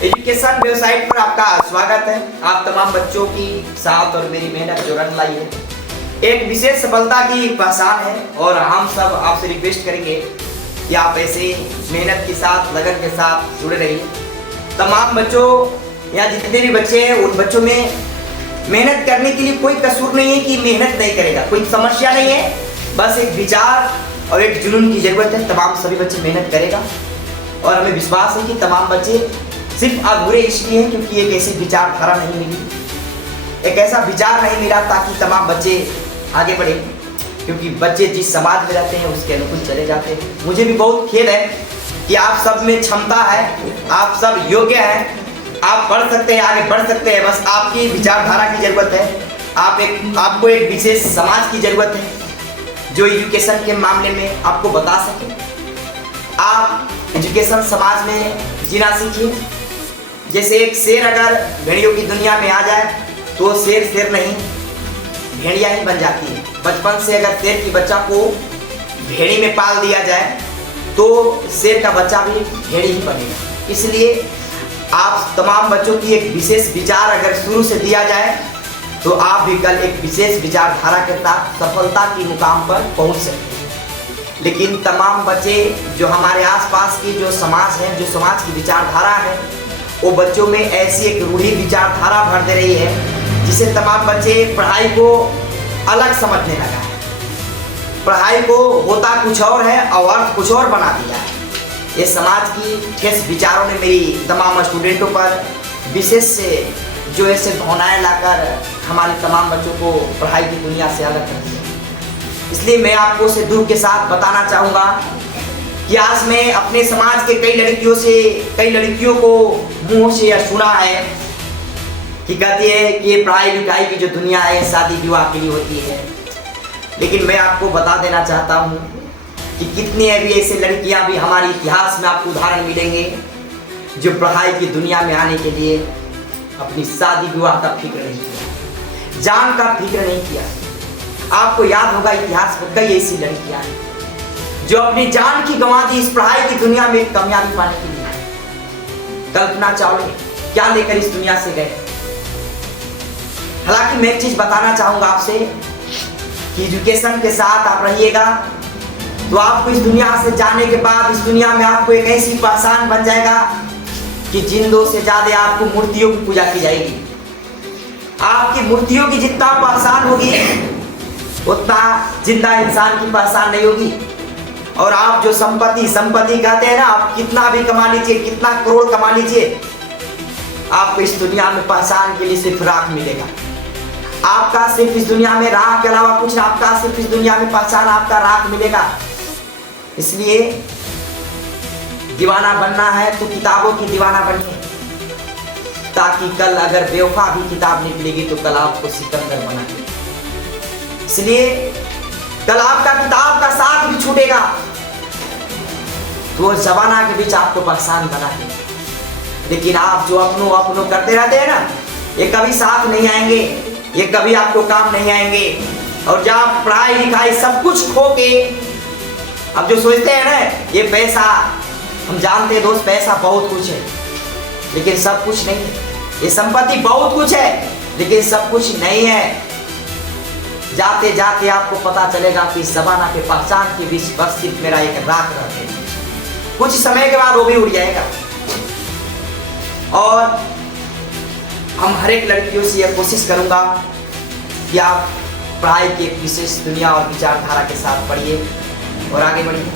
Education website पर आपका स्वागत है। आप तमाम बच्चों की साथ और मेरी मेहनत जो रंग लाई है एक विशेष सफलता की पहचान है और हम सब आपसे रिक्वेस्ट करेंगे कि आप ऐसे मेहनत के साथ लगन के साथ जुड़े रहिए। तमाम बच्चों, यहाँ जितने भी बच्चे हैं उन बच्चों में मेहनत करने के लिए कोई कसूर नहीं है कि मेहनत नहीं करेगा, कोई समस्या नहीं है, बस एक विचार और एक जुनून की जरूरत है। तमाम सभी बच्चे मेहनत करेगा और हमें विश्वास है कि तमाम बच्चे सिर्फ अधूरे इसलिए हैं क्योंकि एक ऐसी विचारधारा नहीं मिली, एक ऐसा विचार नहीं मिला ताकि तमाम बच्चे आगे बढ़े, क्योंकि बच्चे जिस समाज में रहते हैं उसके अनुकूल चले जाते हैं। मुझे भी बहुत खेद है कि आप सब में क्षमता है, आप सब योग्य हैं, आप पढ़ सकते हैं, आगे बढ़ सकते हैं, बस आपकी विचारधारा की जरूरत है। आपको एक विशेष समाज की जरूरत है जो एजुकेशन के मामले में आपको बता सके। आप एजुकेशन समाज में जीना सीखिए। जैसे एक शेर अगर भेड़ियों की दुनिया में आ जाए तो शेर नहीं भेड़िया ही बन जाती है। बचपन से अगर शेर की बच्चा को भेड़ी में पाल दिया जाए तो शेर का बच्चा भी भेड़ी ही बनेगा। इसलिए आप तमाम बच्चों की एक विशेष विचार अगर शुरू से दिया जाए तो आप भी कल एक विशेष विचारधारा के साथ सफलता की मुकाम पर पहुंच सकते हैं। लेकिन तमाम बच्चे जो हमारे आसपास की जो समाज है, जो समाज की विचारधारा है, वो बच्चों में ऐसी एक रूढ़ी विचारधारा भर दे रही है जिसे तमाम बच्चे पढ़ाई को अलग समझने लगा है। पढ़ाई को होता कुछ और है और अर्थ कुछ और बना दिया है। ये समाज की ठेस विचारों ने मेरी तमाम स्टूडेंटों पर विशेष से जो ऐसे भावनाएं लाकर हमारे तमाम बच्चों को पढ़ाई की दुनिया से अलग कर दिया। इसलिए मैं आपको से दुख के साथ बताना चाहूँगा कि आज मैं अपने समाज के कई लड़कियों को मुंह से यह सुना है कि कहती है कि ये पढ़ाई लिखाई की जो दुनिया है शादी विवाह के लिए होती है। लेकिन मैं आपको बता देना चाहता हूँ कि कितनी अभी ऐसे लड़कियाँ भी हमारे इतिहास में आपको उदाहरण मिलेंगे जो पढ़ाई की दुनिया में आने के लिए अपनी शादी विवाह का फिक्र नहीं किया, जान का फिक्र नहीं किया। आपको याद होगा इतिहास में कई ऐसी लड़कियां हैं जो अपनी जान की गंवा दी इस पढ़ाई की दुनिया में कामयाबी पाने के लिए। कल्पना चावला क्या लेकर इस दुनिया से गए। हालांकि मैं एक चीज बताना चाहूंगा आपसे कि एजुकेशन के साथ आप रहिएगा तो आपको इस दुनिया से जाने के बाद इस दुनिया में आपको एक ऐसी पहचान बन जाएगा कि जिंदों से ज्यादा आपको मूर्तियों की पूजा की जाएगी। आपकी मूर्तियों की जितना पहचान होगी उतना जिंदा इंसान की पहचान नहीं होगी। और आप जो संपत्ति कहते हैं ना, आप कितना भी कमा लीजिए, कितना करोड़ कमा लीजिए, आपको इस दुनिया में पहचान के लिए सिर्फ राख मिलेगा। आपका सिर्फ इस दुनिया में राख के अलावा कुछ, आपका सिर्फ इस दुनिया में पहचान आपका राख मिलेगा। इसलिए दीवाना बनना है तो किताबों की दीवाना बनिए, ताकि कल अगर बेवफा भी किताब निकलेगी तो कल आपको सिकंदर बना दे। इसलिए कल आपका किताब का साथ भी छूटेगा तो जमाना के बीच आपको पहचान बना दे। लेकिन आप जो अपनों करते रहते हैं ना, ये कभी साथ नहीं आएंगे, ये कभी आपको काम नहीं आएंगे। और जब आप पढ़ाई लिखाई सब कुछ खो के अब जो सोचते हैं ना ये पैसा, हम जानते हैं दोस्त पैसा बहुत कुछ है लेकिन सब कुछ नहीं है। ये संपत्ति बहुत कुछ है लेकिन सब कुछ नहीं है। जाते जाते आपको पता चलेगा कि जमाना के पहचान के बीच बस सिर्फ मेरा एक राख रह गया। कुछ समय के बाद वो भी उड़ जाएगा। और हम हर एक लड़कियों से यह कोशिश करूंगा कि आप पढ़ाई की एक विशेष दुनिया और विचारधारा के साथ पढ़िए और आगे बढ़िए।